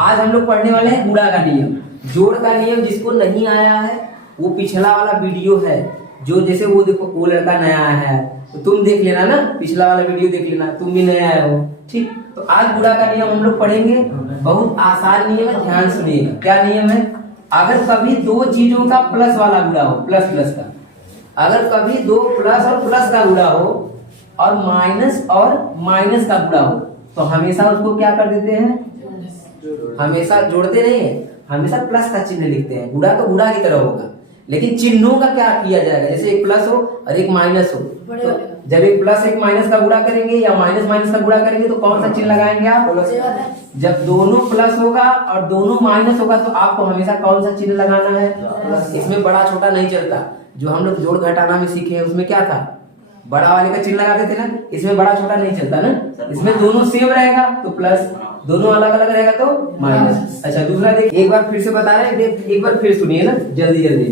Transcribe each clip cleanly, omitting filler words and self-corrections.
आज हम लोग पढ़ने वाले हैं गुणा का नियम। जोड़ का नियम जिसको नहीं आया है वो पिछला वाला वीडियो है, जो जैसे वो देखो वो लड़का नया आया है तो तुम देख लेना ना, पिछला वाला वीडियो देख लेना, तुम भी नया आए हो। ठीक, तो आज गुणा का नियम हम लोग पढ़ेंगे। बहुत आसान नियम है, ध्यान सुनिएगा। क्या नियम है? अगर कभी दो चीजों का प्लस वाला गुणा हो, प्लस प्लस का, अगर कभी दो प्लस और प्लस का गुणा हो और माइनस का गुणा हो तो हमेशा उसको क्या कर देते हैं? हमेशा जोड़ते नहीं है, हमेशा प्लस का चिन्ह लिखते हैं। गुणा तो गुणा की तरह होगा, लेकिन चिन्हों का क्या किया जाएगा? जैसे एक प्लस हो और एक माइनस हो, तो जब एक प्लस एक माइनस का गुणा करेंगे या माइनस माइनस का गुणा करेंगे तो कौन सा चिन्ह लगाएंगे आप? जब दोनों प्लस होगा और दोनों माइनस होगा तो आपको हमेशा कौन सा चिन्ह लगाना है? इसमें बड़ा छोटा नहीं चलता। जो हम लोग जोड़ घटाना में सीखे हैं उसमें क्या था? बड़ा वाले का चिन्ह लगाते थे ना, इसमें बड़ा छोटा नहीं चलता ना, इसमें दोनों सेम रहेगा तो प्लस, दोनों अलग अलग रहेगा तो माइनस। अच्छा, दूसरा देखिए, एक बार फिर से बता रहे हैं, एक बार फिर सुनिए ना जल्दी जल्दी।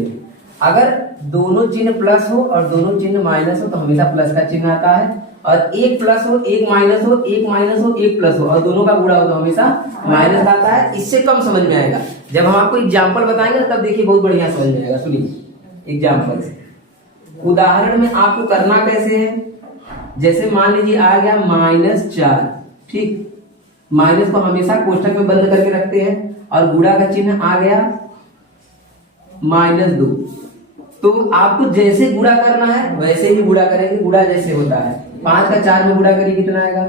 अगर दोनों चिन्ह प्लस हो और दोनों चिन्ह माइनस हो तो हमेशा प्लस का चिन्ह आता है, और एक प्लस हो एक माइनस हो, एक माइनस हो एक प्लस हो और दोनों का गुणा हो तो हमेशा माइनस का आता है। इससे कम समझ में आएगा, जब हम आपको एग्जाम्पल बताएंगे तब देखिए बहुत बढ़िया समझ में आएगा। सुनिए एग्जाम्पल से, उदाहरण में आपको करना कैसे है? जैसे मान लीजिए आ गया -4, ठीक, माइनस को हमेशा कोष्ठक में बंद करके रखते हैं और गुणा का चिन्ह आ गया -2, तो आपको जैसे गुणा करना है वैसे ही गुणा करेंगे। गुणा जैसे होता है 5 का 4 में गुणा करिए कितना आएगा?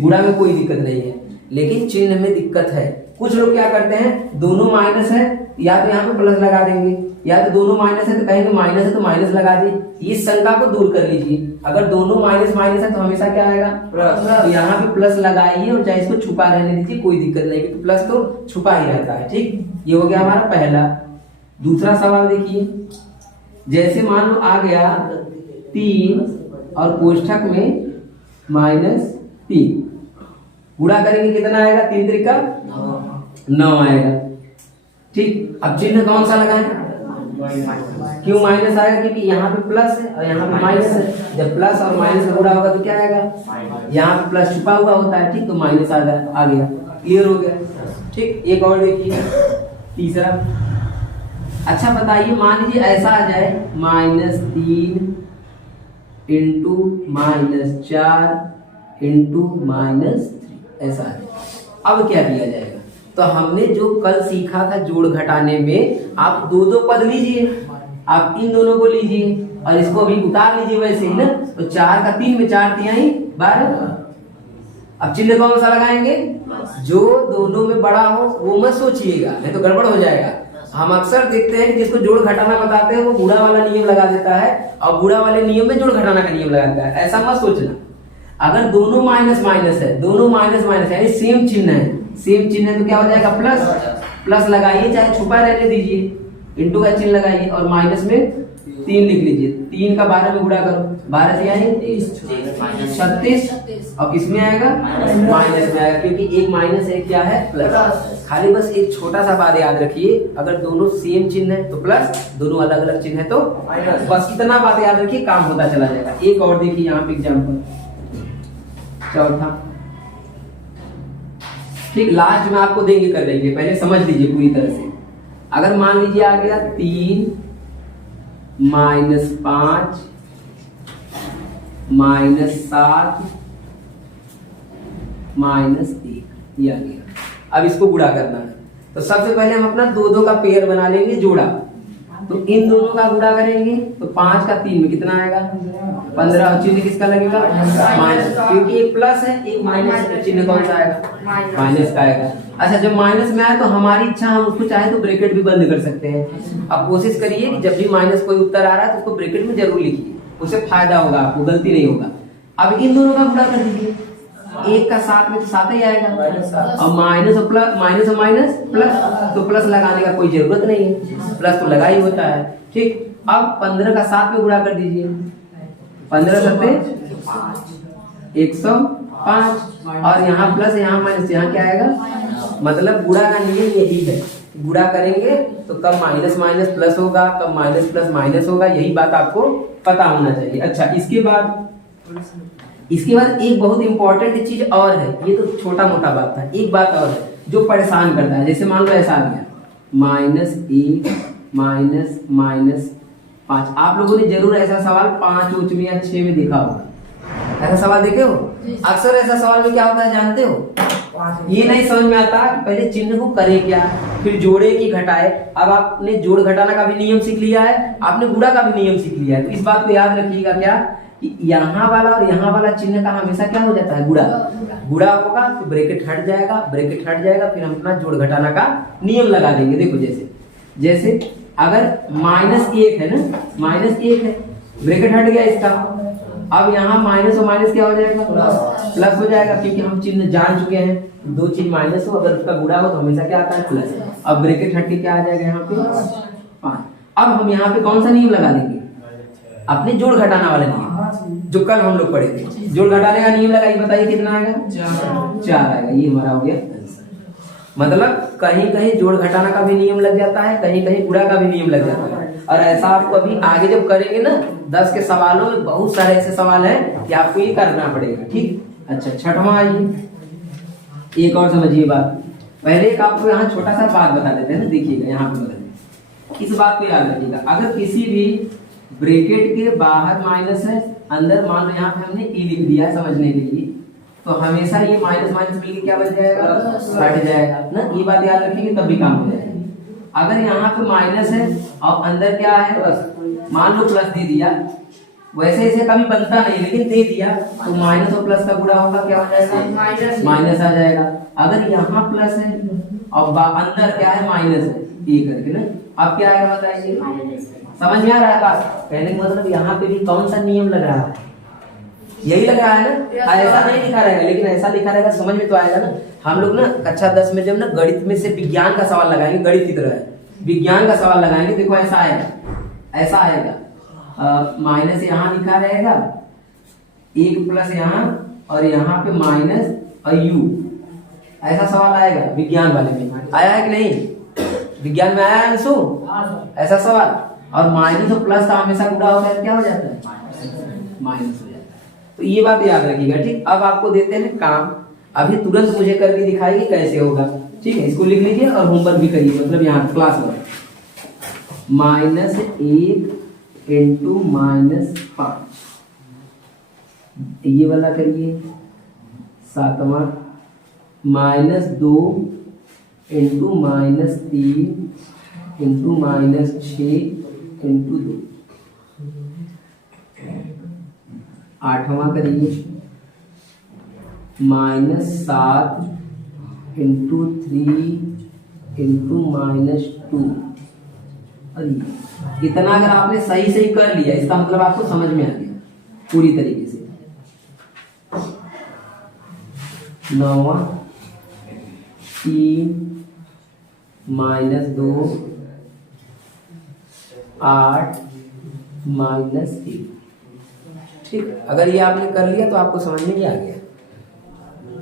गुणा में कोई दिक्कत नहीं है, लेकिन चिन्ह में दिक्कत है। कुछ लोग क्या करते हैं, दोनों माइनस है या तो यहाँ पे प्लस लगा देंगे, या तो दोनों माइनस है तो कहेंगे माइनस है तो माइनस लगा दी। इस शंका को दूर कर लीजिए। अगर दोनों माइनस माइनस है तो हमेशा क्या आएगा? प्लस। तो यहाँ पे प्लस लगाइए और चाहे इसको छुपा रहने दीजिए, कोई दिक्कत नहीं, तो प्लस तो छुपा ही रहता है। ठीक, ये हो गया हमारा पहला। दूसरा सवाल देखिए, जैसे मान लो आ गया 3 और कोष्ठक में -3, गुणा करेंगे कितना आएगा? 3 त्रिका 9 आएगा। ठीक, अब चिन्ह कौन सा लगाएं? क्यों माइनस आएगा? क्योंकि यहाँ पे प्लस है और यहाँ पे माइनस है। जब प्लस और माइनस का गुणा होगा तो क्या आएगा? यहाँ पे प्लस छुपा हुआ होता है, ठीक, तो माइनस आ गया। क्लियर हो गया? ठीक, एक और देखिए तीसरा। अच्छा बताइए, मान लीजिए ऐसा आ जाए -3 इंटू -4 इंटू -3, ऐसा आ जाए। अब क्या किया जाएगा? तो हमने जो कल सीखा था जोड़ घटाने में, आप दो दो पद लीजिए, आप इन दोनों को लीजिए और इसको अभी उतार लीजिए वैसे ही ना, तो 4 का 3 में 4 तिहाई 12। अब चिन्ह कौन सा लगाएंगे? जो दोनों में बड़ा हो वो मत सोचिएगा, नहीं तो गड़बड़ हो जाएगा। हम अक्सर देखते हैं कि जिसको जोड़ घटाना बताते हैं वो गुणा वाला नियम लगा देता है और गुणा वाले नियम में जोड़ घटाना का नियम लगाता है। ऐसा मत सोचना। अगर दोनों माइनस माइनस है, दोनों माइनस माइनस यानी सेम चिन्ह है, सेम चिन्ह है तो क्या हो जाएगा? प्लस। प्लस लगाइए, चाहे छुपा रहने दीजिए, इंटू का चिन्ह लगाइए और माइनस में 3 लिख लीजिए। 3 का 12 में गुणा करो, 12 से आएंगे 36 और किसमें आएगा? माइनस में आएगा, क्योंकि एक माइनस है क्या है? प्लस। खाली बस एक छोटा सा बात याद रखिए, अगर दोनों सेम चिन्ह है तो प्लस, दोनों अलग अलग चिन्ह है तो माइनस। बस इतना बात याद रखिए, काम होता चला जाएगा। एक और देखिए यहाँ पे एग्जाम्पल, चौथा। ठीक, लास्ट में आपको देंगे कर देंगे, पहले समझ लीजिए पूरी तरह से। अगर मान लीजिए आ गया 3 -5 -7 -1, ये आ गया। अब इसको गुणा करना है तो सबसे पहले हम अपना 2 का पेयर बना लेंगे, जोड़ा। तो इन दोनों का गुणा करेंगे तो 5 का 3 में कितना आएगा? 15। और चिन्ह किसका लगेगा? माइनस, क्योंकि एक प्लस है एक माइनस है, चिन्ह कौन सा आएगा? माइनस का आएगा। अच्छा, जब माइनस में आए तो हमारी इच्छा, हम उसको चाहे तो ब्रैकेट भी बंद कर सकते हैं। अब कोशिश करिए कि जब भी माइनस कोई उत्तर आ रहा है तो उसको ब्रैकेट में जरूर लिखिए, उससे फायदा होगा, आपको गलती नहीं होगा। अब इन दोनों का गुणा कर दीजिए, 1 का 7 में तो 7 ही आएगा और माइनस और माइनस प्लस, तो प्लस लगाने का कोई जरूरत नहीं है, प्लस तो लगा ही होता है। ठीक, अब 15 का 7 में गुणा कर दीजिए, 15 7 105 और यहाँ प्लस यहाँ माइनस, यहाँ क्या आएगा? मतलब गुणा का नियम यही है, गुणा करेंगे तो कब माइनस माइनस प्लस होगा, कब माइनस प्लस माइनस होगा, यही बात आपको पता होना चाहिए। अच्छा, इसके बाद एक बहुत इंपॉर्टेंट चीज और है, ये तो छोटा मोटा बात था, एक बात और है। जो परेशान करता है। जैसे मान लो ऐसा आ गया -1 -5। आप लोगों ने जरूर ऐसा सवाल 5 उच में या 6 में देखा होगा। ऐसा सवाल देखे हो? अक्सर ऐसा सवाल में क्या होता है जानते हो? ये नहीं समझ में आता कि पहले चिन्ह को करे क्या, फिर जोड़े की घटाए। अब आपने जोड़ घटाना का भी नियम सीख लिया है, आपने गुणा का भी नियम सीख लिया है। तो इस बात को याद रखिएगा क्या कि यहाँ वाला और यहाँ वाला चिन्ह का हमेशा क्या हो जाता है? गुणा। गुणा होगा तो ब्रैकेट हट जाएगा, ब्रैकेट हट जाएगा, फिर हम अपना जोड़ घटाना का नियम लगा देंगे। देखो जैसे अगर -1 है ना, -1 है, ब्रैकेट हट गया इसका। अब यहाँ माइनस और माइनस क्या हो जाएगा? प्लस हो जाएगा, क्योंकि हम चिन्ह जान चुके हैं। दो चीज माइनस हो अगर उसका गुणा हो तो हमेशा क्या आता है? प्लस। अब ब्रैकेट हट के क्या आ जाएगा यहाँ पे? 5। अब हम यहाँ पे कौन सा नियम लगा देंगे? अपने जोड़ घटाना वाला नियम, जो कल हम लोग पढ़े थे। जोड़ घटाने का नियम लगाइए, बताइए कितना आएगा? 4 आएगा। ये हमारा हो गया आंसर। मतलब कहीं कहीं जोड़ घटाना का भी नियम लग जाता है, कहीं कहीं गुणा का भी नियम लग जाता है। और ऐसा आप कभी आगे जब करेंगे ना 10 के सवालों में बहुत सारे ऐसे सवाल हैं कि आपको ये करना पड़ेगा। ठीक, अच्छा छठवां आइए। एक और समझिए बात। पहले एक आपको यहाँ छोटा सा बात बता देते हैं ना, देखिएगा यहाँ पे बता। इस बात को याद रखिएगा, अगर किसी भी ब्रैकेट के बाहर माइनस है, अंदर मान लो यहाँ पे हमने ई लिख दिया है समझने के लिए, तो हमेशा ये माइनस माइनस मिलके क्या बच जाएगा? हट जाएगा ना। ये बात याद रखिएगा तब भी काम हो जाएगा। अगर यहाँ पे माइनस है और अंदर क्या है? प्लस। मान लो प्लस दे दिया, वैसे इसे कभी बनता नहीं लेकिन दे दिया, तो माइनस और प्लस का गुणा होगा, क्या हो जाएगा? माइनस आ जाएगा। अगर यहाँ प्लस है और अंदर क्या है? माइनस है, ये करके ना। अब क्या आएगा बताइए? समझ में आ रहा है बात? कहने का मतलब यहाँ पे भी कौन सा नियम लग रहा है? यही लग रहा है ना। ऐसा नहीं लिखा रहेगा, लेकिन ऐसा लिखा रहेगा, समझ में तो आएगा ना। हम लोग ना कक्षा 10 में जब ना गणित में से विज्ञान का सवाल लगाएंगे, गणित की तरह है, विज्ञान का सवाल लगाएंगे, देखो ऐसा आएगा, ऐसा आएगा माइनस यहाँ लिखा रहेगा, 1 प्लस यहाँ और यहाँ पे माइनस और यू। ऐसा सवाल आएगा विज्ञान वाले में। आया है कि नहीं? विज्ञान में आया है अंशु ऐसा सवाल? और माइनस और प्लस का हमेशा गुणा होता है, क्या हो जाता है? माइनस हो जाता है। तो ये बात याद रखिएगा। ठीक, अब आपको देते हैं काम, अभी तुरंत मुझे करके दिखाइए कैसे होगा। ठीक है, इसको लिख लीजिए और होमवर्क भी करिए, मतलब यहाँ क्लास में -1 इंटू -5 ये वाला करिए। 7वां -2 इंटू -3 इंटू -6 इंटू 2। 8वां करिए -7 इंटू 3 इंटू -2। इतना अगर आपने सही सही कर लिया, इसका मतलब आपको समझ में आ गया पूरी तरीके से। 9वां 3 -2 8 -1। ठीक, अगर ये आपने कर लिया तो आपको समझ में नहीं आ गया।